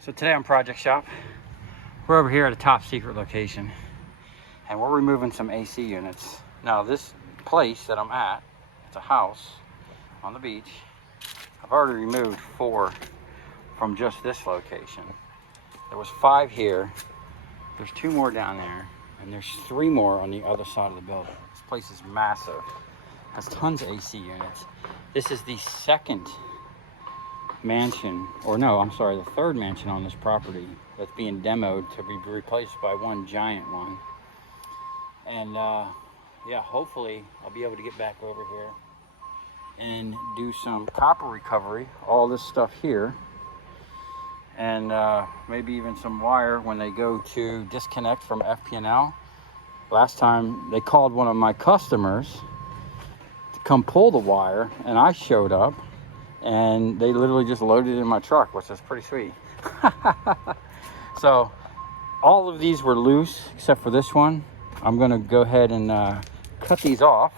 So today on Project Shop, we're over here at a top secret location and we're removing some AC units. Now this place that I'm at, it's a house on the beach. I've already removed 4 from just this location. There was 5 here, there's 2 more down there, and there's 3 more on the other side of the building. This place is massive, has tons of AC units. This is the second mansion, or no, I'm sorry, the third mansion on this property that's being demoed to be replaced by one giant one. And yeah, hopefully I'll be able to get back over here and do some copper recovery, all this stuff here, and maybe even some wire when they go to disconnect from FP&L. Last time they called one of my customers to come pull the wire, and I showed up and they literally just loaded it in my truck, which is pretty sweet. So all of these were loose except for this one. I'm gonna go ahead and cut these off.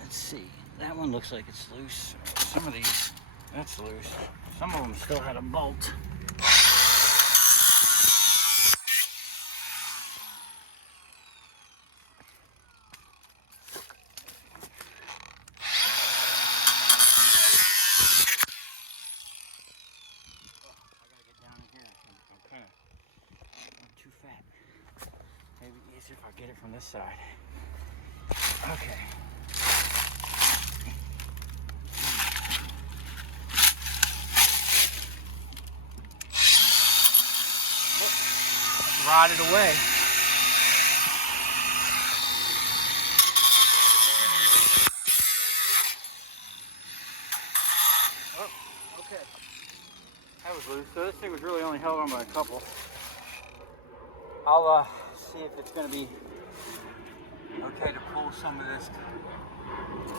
Let's see, that one looks like it's loose. Some of these, that's loose. Some of them still had a bolt. Too fat. Maybe easier if I get it from this side. Okay. Let's rot it away. Oh, okay. That was loose. So this thing was really only held on by a couple. I'll see if it's going to be okay to pull some of this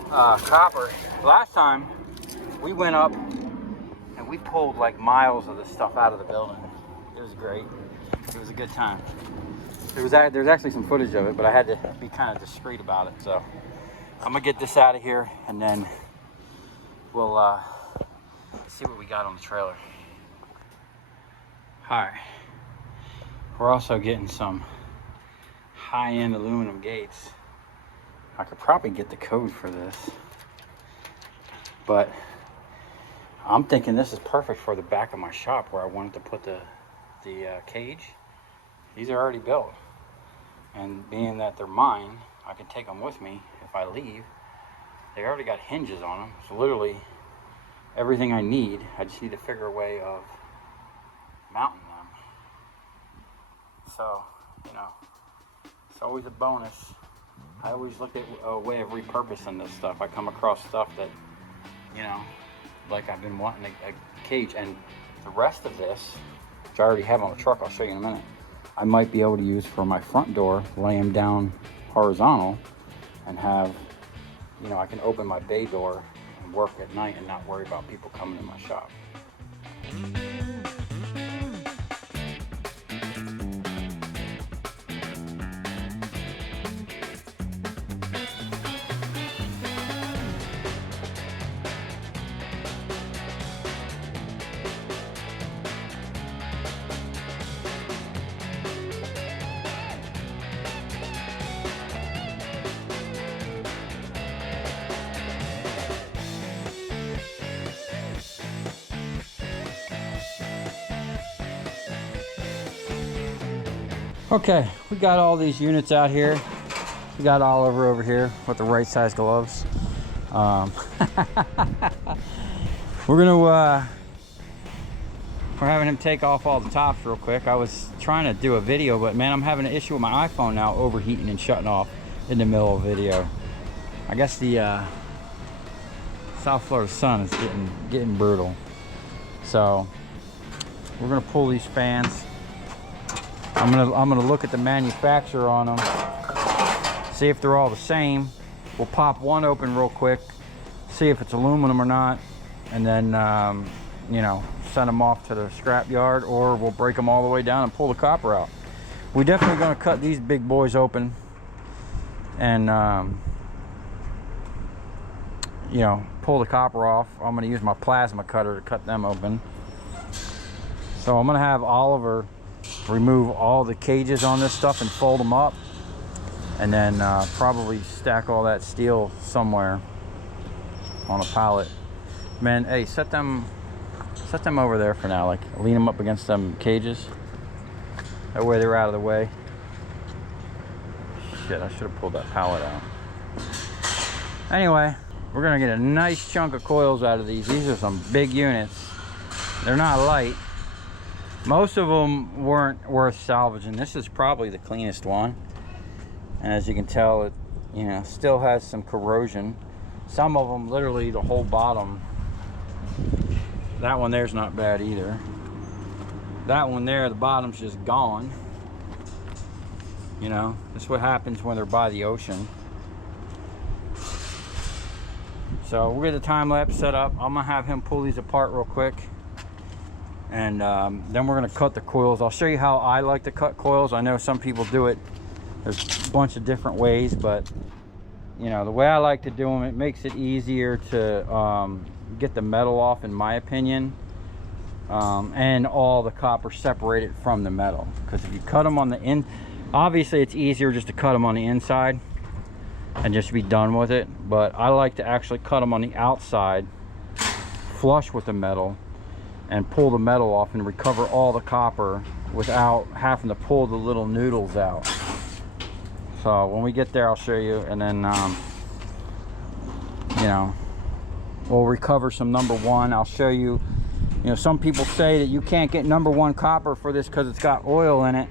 copper. Last time we went up and we pulled like miles of this stuff out of the building. It was great. It was a good time. There's actually some footage of it, but I had to be kind of discreet about it. So I'm gonna get this out of here and then we'll see what we got on the trailer. All right. We're also getting some high-end aluminum gates. I could probably get the code for this, but I'm thinking this is perfect for the back of my shop where I wanted to put the cage. These are already built, and being that they're mine, I can take them with me if I leave. They already got hinges on them, so literally everything I need. I just need to figure a way of mounting them. So, you know, it's always a bonus. I always look at a way of repurposing this stuff. I come across stuff that, you know, like I've been wanting a cage, and the rest of this, which I already have on the truck, I'll show you in a minute, I might be able to use for my front door, lay them down horizontal and have, you know, I can open my bay door and work at night and not worry about people coming in my shop. Okay, we got all these units out here. We got Oliver over here with the right size gloves. We're having him take off all the tops real quick. I was trying to do a video, but man, I'm having an issue with my iPhone now overheating and shutting off in the middle of a video. I guess the South Florida sun is getting brutal. So we're gonna pull these fans. I'm gonna look at the manufacturer on them, see if they're all the same. We'll pop one open real quick, see if it's aluminum or not, and then you know, send them off to the scrap yard, or we'll break them all the way down and pull the copper out. We're definitely gonna cut these big boys open and you know, pull the copper off. I'm gonna use my plasma cutter to cut them open. So I'm gonna have Oliver remove all the cages on this stuff and fold them up, and then probably stack all that steel somewhere on a pallet. Man, hey, set them over there for now, like lean them up against them cages. That way they're out of the way. Shit, I should have pulled that pallet out. Anyway, we're gonna get a nice chunk of coils out of these. These are some big units. They're not light. Most of them weren't worth salvaging. This is probably the cleanest one. And as you can tell, it, you know, still has some corrosion. Some of them, literally the whole bottom. That one there's not bad either. That one there, the bottom's just gone. You know, that's what happens when they're by the ocean. So we'll get the time lapse set up. I'm gonna have him pull these apart real quick, and then we're gonna cut the coils. I'll show you how I like to cut coils. I know some people do it, there's a bunch of different ways, but you know, the way I like to do them, it makes it easier to get the metal off, in my opinion, and all the copper separated from the metal. Because if you cut them on the in, obviously it's easier just to cut them on the inside and just be done with it, but I like to actually cut them on the outside flush with the metal and pull the metal off and recover all the copper without having to pull the little noodles out. So when we get there, I'll show you, and then you know, we'll recover some #1. I'll show you. You know, some people say that you can't get #1 copper for this because it's got oil in it.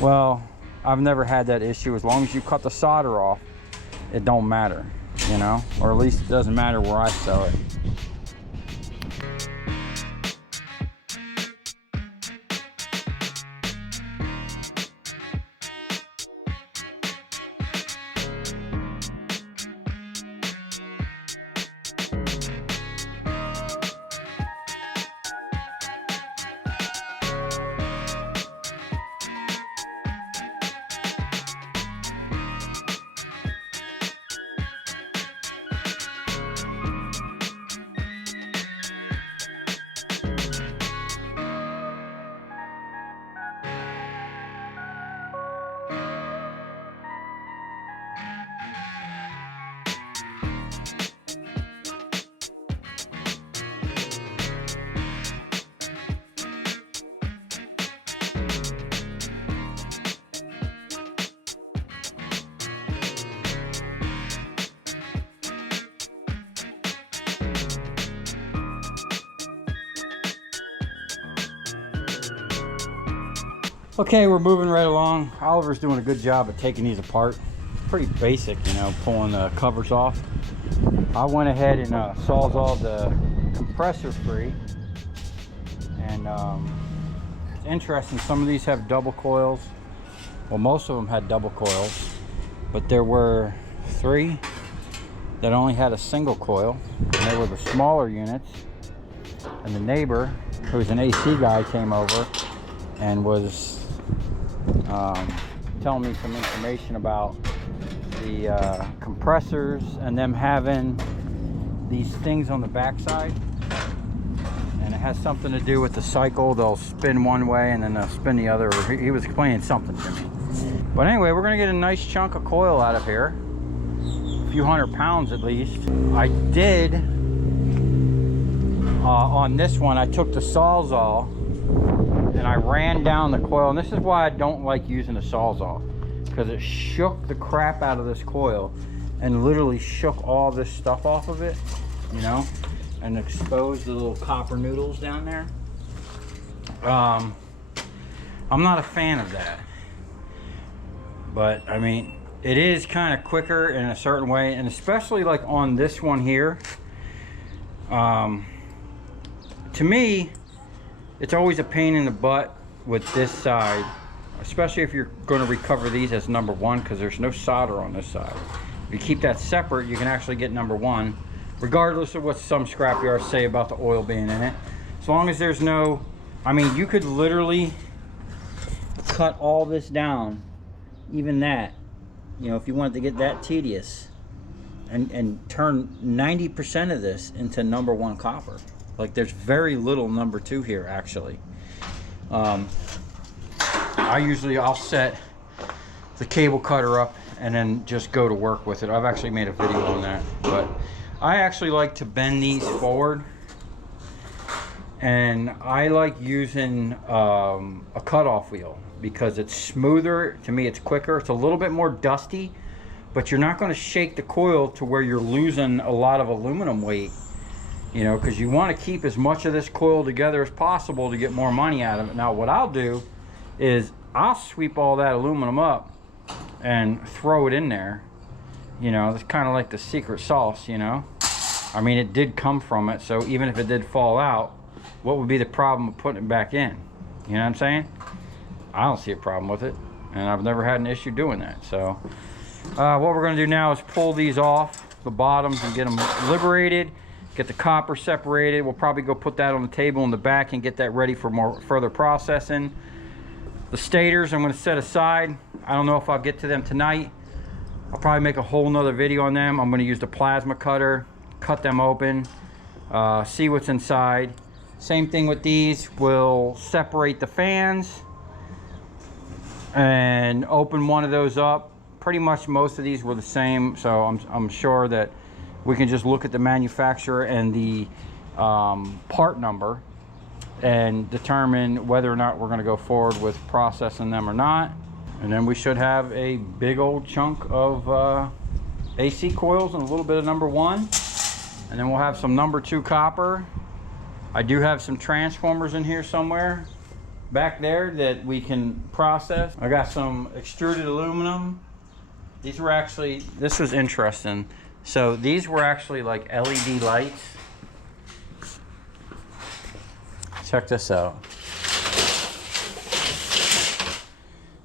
Well, I've never had that issue. As long as you cut the solder off, it don't matter, you know, or at least it doesn't matter where I sell it. Okay, we're moving right along. Oliver's doing a good job of taking these apart. Pretty basic, you know, pulling the covers off. I went ahead and sawzalled the compressor free. And it's interesting, some of these have double coils. Well, most of them had double coils, but there were 3 that only had a single coil, and they were the smaller units. And the neighbor, who's an AC guy, came over and was telling me some information about the compressors and them having these things on the backside, and it has something to do with the cycle. They'll spin one way and then they'll spin the other. He was explaining something to me. But anyway, we're gonna get a nice chunk of coil out of here, a few 100 pounds at least. I did on this one, I took the Sawzall and I ran down the coil, and this is why I don't like using a Sawzall, because it shook the crap out of this coil and literally shook all this stuff off of it, you know, and exposed the little copper noodles down there. I'm not a fan of that, but I mean, it is kind of quicker in a certain way, and especially like on this one here. To me, it's always a pain in the butt with this side, especially if you're going to recover these as #1, because there's no solder on this side. If you keep that separate, you can actually get #1, regardless of what some scrapyards say about the oil being in it. As long as there's no, I mean, you could literally cut all this down, even that, you know, if you wanted to get that tedious, and turn 90% of this into #1 copper. Like, there's very little #2 here, actually. I'll set the cable cutter up and then just go to work with it. I've actually made a video on that, but I actually like to bend these forward, and I like using a cutoff wheel because it's smoother. To me, it's quicker. It's a little bit more dusty, but you're not going to shake the coil to where you're losing a lot of aluminum weight, you know, because you want to keep as much of this coil together as possible to get more money out of it. Now what I'll do is I'll sweep all that aluminum up and throw it in there. You know, it's kind of like the secret sauce, you know. I mean, it did come from it, so even if it did fall out, what would be the problem of putting it back in? You know what I'm saying? I don't see a problem with it, and I've never had an issue doing that. So what we're going to do now is pull these off the bottoms and get them liberated, get the copper separated. We'll probably go put that on the table in the back and get that ready for more further processing. The stators I'm going to set aside. I don't know if I'll get to them tonight. I'll probably make a whole nother video on them. I'm going to use the plasma cutter, cut them open, see what's inside. Same thing with these. We'll separate the fans and open one of those up. Pretty much most of these were the same, so I'm sure that we can just look at the manufacturer and the part number and determine whether or not we're going to go forward with processing them or not. And then we should have a big old chunk of AC coils and a little bit of number 1, and then we'll have some number 2 copper. I do have some transformers in here somewhere back there that we can process. I got some extruded aluminum. These were actually, this was interesting. So these were actually like LED lights. Check this out.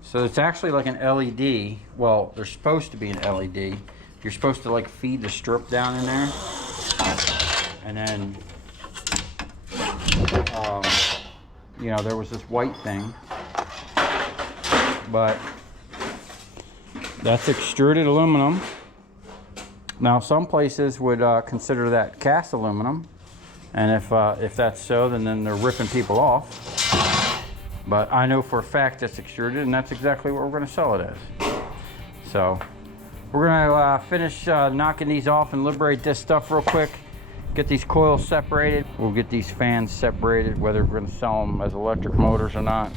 So it's actually like an LED. Well, they're supposed to be an LED. You're supposed to like feed the strip down in there. And then, you know, there was this white thing. But that's extruded aluminum. Now some places would consider that cast aluminum, and if that's so, then they're ripping people off. But I know for a fact that's extruded, and that's exactly what we're going to sell it as. So we're going to finish knocking these off and liberate this stuff real quick. Get these coils separated. We'll get these fans separated, whether we're going to sell them as electric motors or not.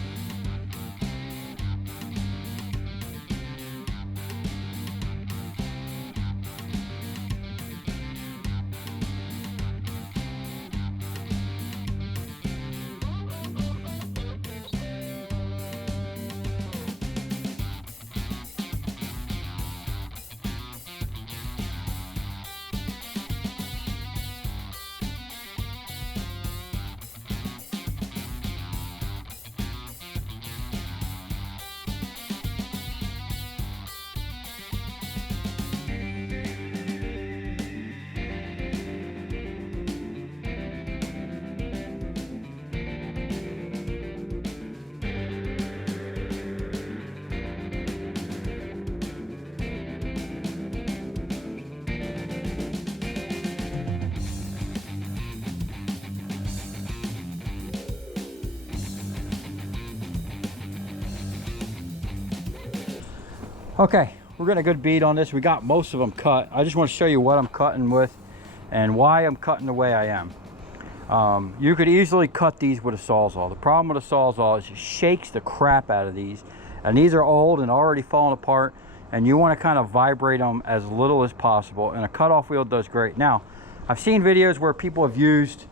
Okay, we're getting a good bead on this. We got most of them cut. I just want to show you what I'm cutting with and why I'm cutting the way I am. You could easily cut these with a Sawzall. The problem with a Sawzall is it shakes the crap out of these, and these are old and already falling apart, and you want to kind of vibrate them as little as possible, and a cutoff wheel does great. Now, I've seen videos where people have used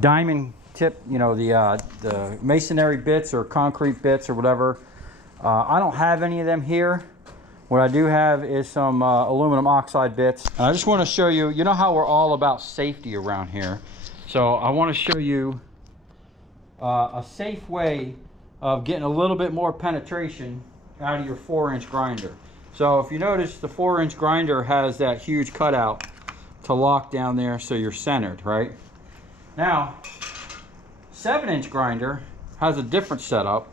diamond tip, you know, the masonry bits or concrete bits or whatever. I don't have any of them here. What I do have is some aluminum oxide bits. And I just want to show you, you know how we're all about safety around here. So I want to show you a safe way of getting a little bit more penetration out of your 4-inch grinder. So if you notice, the 4-inch grinder has that huge cutout to lock down there so you're centered, right? Now, 7-inch grinder has a different setup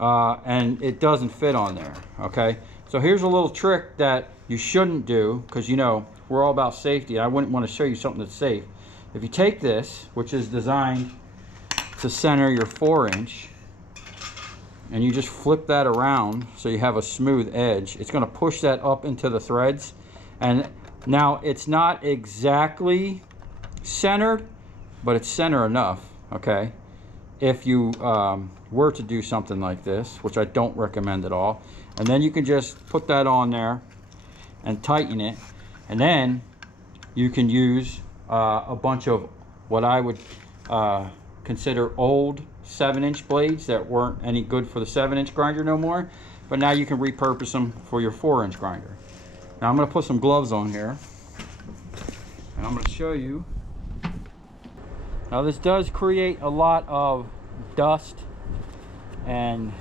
and it doesn't fit on there, okay? So here's a little trick that you shouldn't do, because you know we're all about safety. I wouldn't want to show you something that's safe. If you take this, which is designed to center your 4-inch, and you just flip that around so you have a smooth edge. It's going to push that up into the threads. And now it's not exactly centered, but it's center enough, okay? If you were to do something like this, which I don't recommend at all. And then you can just put that on there and tighten it. And then you can use a bunch of what I would consider old 7-inch blades that weren't any good for the 7-inch grinder no more. But now you can repurpose them for your 4-inch grinder. Now I'm going to put some gloves on here. And I'm going to show you. Now this does create a lot of dust and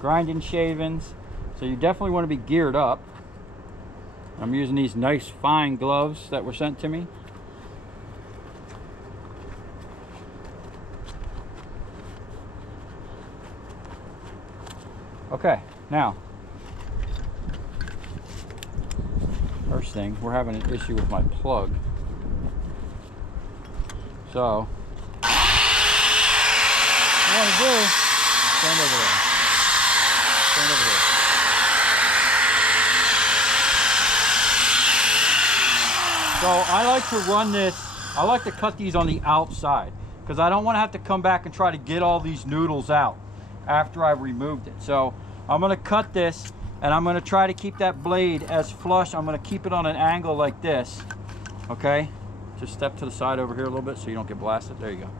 grinding shavings, so you definitely want to be geared up. I'm using these nice fine gloves that were sent to me. Okay, now first thing, we're having an issue with my plug. So what I want to do, stand over there. Stand over there. So I like to run this, I like to cut these on the outside because I don't want to have to come back and try to get all these noodles out after I've removed it. So I'm going to cut this and I'm going to try to keep that blade as flush. I'm going to keep it on an angle like this. Okay? Just step to the side over here a little bit so you don't get blasted. There you go.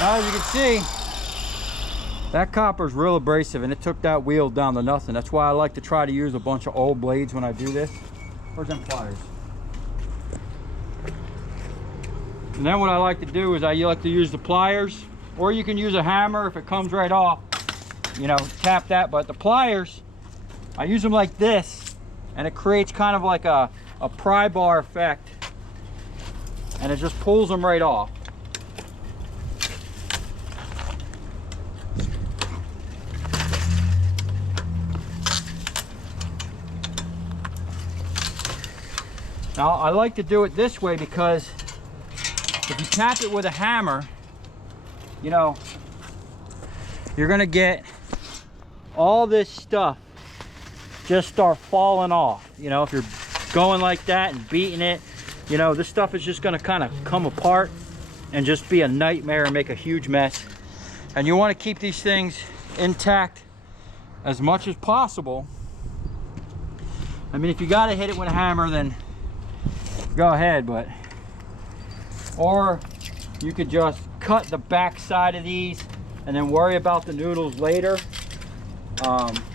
Now, as you can see, that copper is real abrasive and it took that wheel down to nothing. That's why I like to try to use a bunch of old blades when I do this. Where's them pliers? And then what I like to do is I like to use the pliers, or you can use a hammer if it comes right off. You know, tap that. But the pliers, I use them like this, and it creates kind of like a pry bar effect, and it just pulls them right off. Now, I like to do it this way because if you tap it with a hammer, you know, you're gonna get all this stuff just start falling off. You know, if you're going like that and beating it, you know, this stuff is just gonna kind of come apart and just be a nightmare and make a huge mess. And you want to keep these things intact as much as possible. I mean, if you gotta hit it with a hammer, then go ahead, but or you could just cut the back side of these and then worry about the noodles later.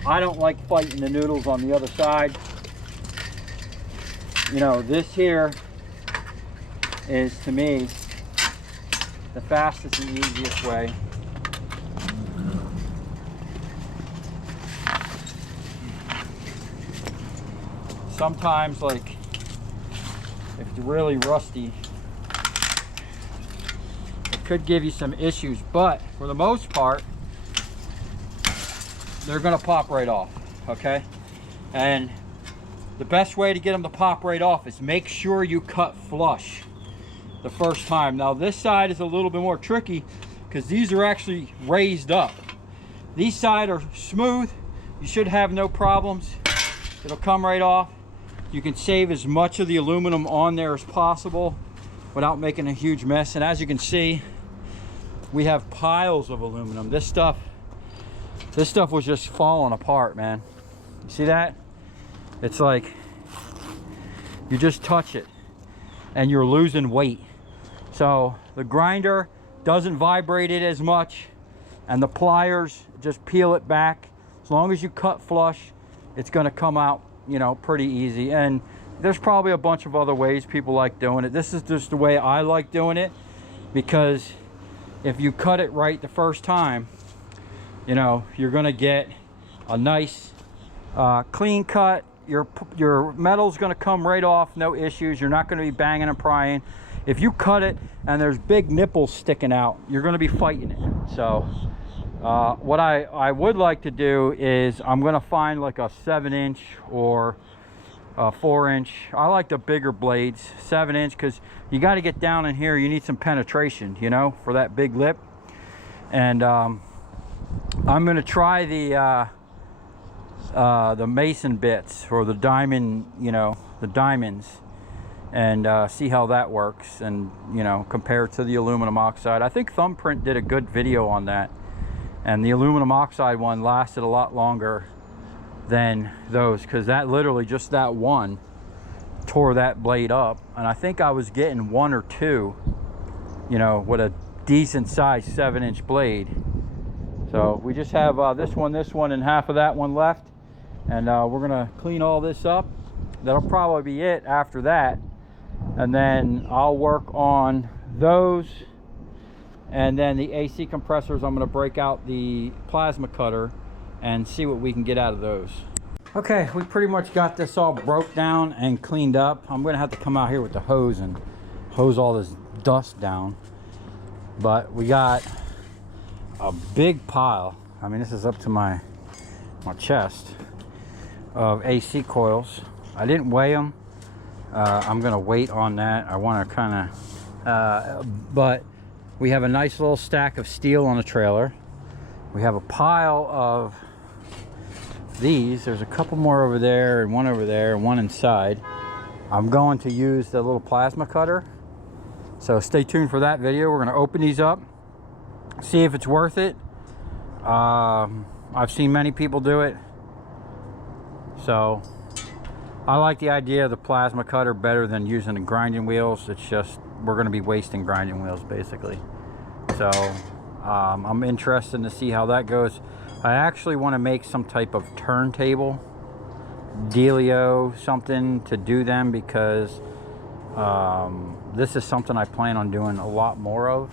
I don't like fighting the noodles on the other side. You know, this here is, to me, the fastest and easiest way. Sometimes, like, if it's really rusty, it could give you some issues, but for the most part, they're gonna pop right off, okay? And the best way to get them to pop right off is make sure you cut flush the first time. Now this side is a little bit more tricky because these are actually raised up. These side are smooth. You should have no problems. It'll come right off. You can save as much of the aluminum on there as possible without making a huge mess. And as you can see, we have piles of aluminum. This stuff was just falling apart, man. You see that? It's like you just touch it and you're losing weight. So the grinder doesn't vibrate it as much, and the pliers just peel it back. As long as you cut flush, it's going to come out, you know, pretty easy. And there's probably a bunch of other ways people like doing it. This is just the way I like doing it, because if you cut it right the first time, you know, you're going to get a nice clean cut. Your metal's going to come right off, no issues. You're not going to be banging and prying. If you cut it and there's big nipples sticking out, you're going to be fighting it. So what I would like to do is I'm going to find like a 7-inch or a 4-inch. I like the bigger blades, 7-inch, because you got to get down in here. You need some penetration, you know, for that big lip. And I'm going to try the mason bits, or the diamond, you know, the diamonds, and see how that works, and, you know, compare it to the aluminum oxide. I think Thumbprint did a good video on that, and the aluminum oxide one lasted a lot longer than those, because that literally, just that one tore that blade up. And I think I was getting 1 or 2, you know, with a decent sized 7-inch blade. So we just have this one, and half of that one left. And we're gonna clean all this up. That'll probably be it after that. And then I'll work on those. And then the AC compressors, I'm gonna break out the plasma cutter and see what we can get out of those. Okay, we pretty much got this all broke down and cleaned up. I'm gonna have to come out here with the hose and hose all this dust down. But we got a big pile. I mean, this is up to my chest of AC coils. I didn't weigh them. I'm gonna wait on that. I want to kind of, but we have a nice little stack of steel on the trailer. We have a pile of these. There's a couple more over there, and one over there, and one inside. I'm going to use the little plasma cutter, so stay tuned for that video. We're going to open these up, see if it's worth it. I've seen many people do it, so I like the idea of the plasma cutter better than using the grinding wheels. It's just, we're going to be wasting grinding wheels basically. So I'm interested to see how that goes. I actually want to make some type of turntable dealio, something to do them, because this is something I plan on doing a lot more of.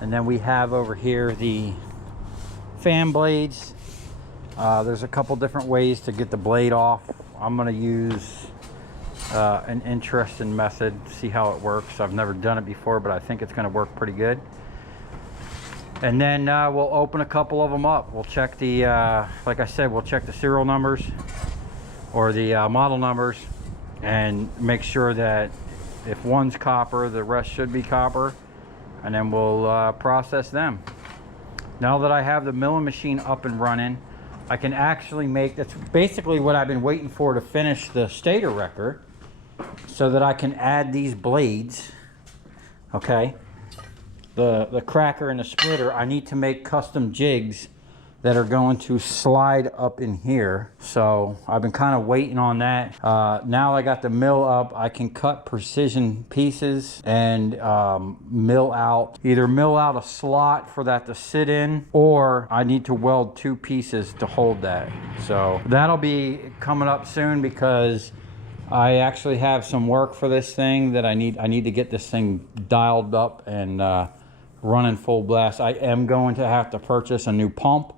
And then we have over here the fan blades. There's a couple different ways to get the blade off. I'm going to use an interesting method, see how it works. I've never done it before, but I think it's going to work pretty good. And then we'll open a couple of them up. We'll check the, like I said, we'll check the serial numbers or the model numbers, and make sure that if one's copper, the rest should be copper. And then we'll process them. Now that I have the milling machine up and running, I can actually make, that's basically what I've been waiting for to finish the stator wrecker, so that I can add these blades, okay? The cracker and the splitter. I need to make custom jigs that are going to slide up in here. So I've been kind of waiting on that. Now I got the mill up, I can cut precision pieces and either mill out a slot for that to sit in, or I need to weld 2 pieces to hold that. So that'll be coming up soon, because I actually have some work for this thing that I need to get this thing dialed up and running full blast. I am going to have to purchase a new pump,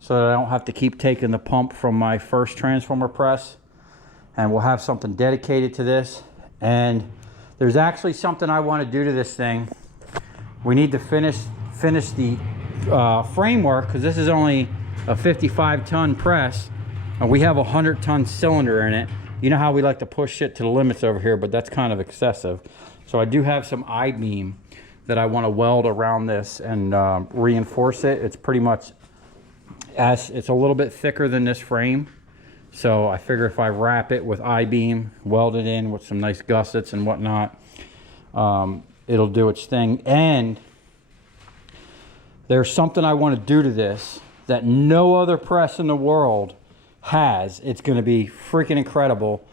so that I don't have to keep taking the pump from my first transformer press, and we'll have something dedicated to this. And there's actually something I want to do to this thing. We need to finish the framework, because this is only a 55-ton press, And we have a 100-ton cylinder in it. You know how we like to push shit to the limits over here, but that's kind of excessive. So I do have some I-beam that I want to weld around this and reinforce it. It's pretty much, it's a little bit thicker than this frame. So I figure if I wrap it with I-beam, weld it in with some nice gussets and whatnot, it'll do its thing. And there's something I want to do to this that no other press in the world has. It's going to be freaking incredible.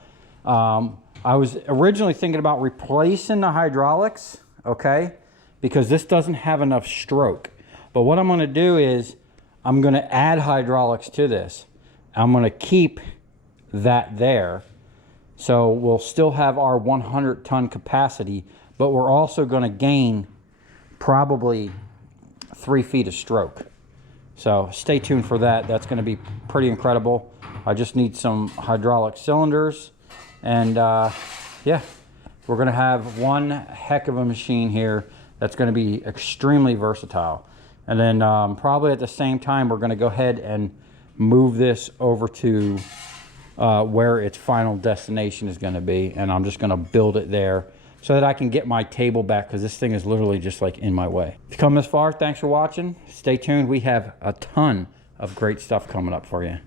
I was originally thinking about replacing the hydraulics, okay, because this doesn't have enough stroke. But what I'm going to do is I'm going to add hydraulics to this. I'm going to keep that there. So we'll still have our 100-ton capacity, but we're also going to gain probably 3 feet of stroke. So stay tuned for that. That's going to be pretty incredible. I just need some hydraulic cylinders, and yeah, we're going to have one heck of a machine here that's going to be extremely versatile. And then probably at the same time, we're going to go ahead and move this over to where its final destination is going to be, and I'm just going to build it there so that I can get my table back, because this thing is literally just like in my way. If you come this far, thanks for watching. Stay tuned. We have a ton of great stuff coming up for you.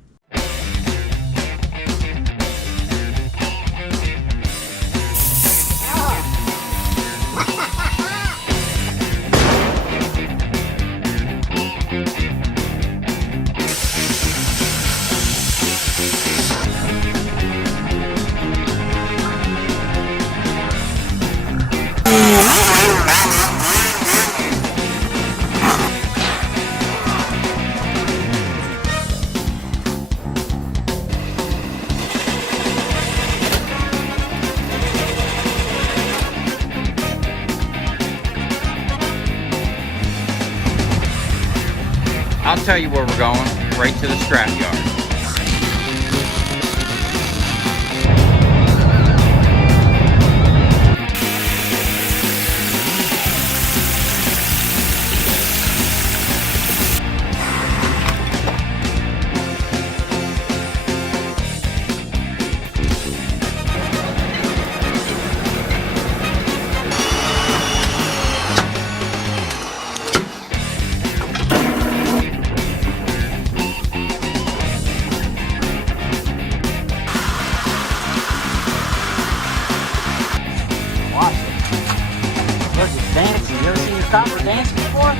I'll tell you where we're going, right to the scrap yard. Dancing. You ever seen your copper dancing before?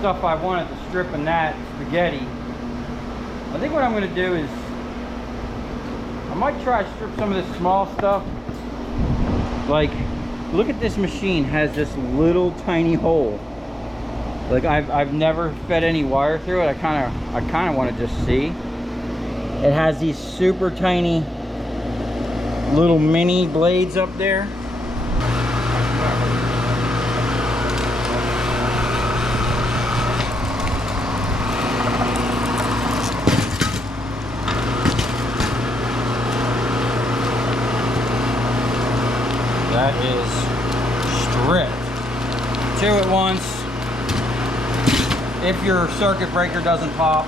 Stuff I wanted to strip in that spaghetti. I think what I'm going to do is I might try to strip some of this small stuff. Like, look at this machine, has this little tiny hole. Like I've never fed any wire through it. I kind of want to just see. It has these super tiny little mini blades up there. That is stripped. 2 at once. If your circuit breaker doesn't pop,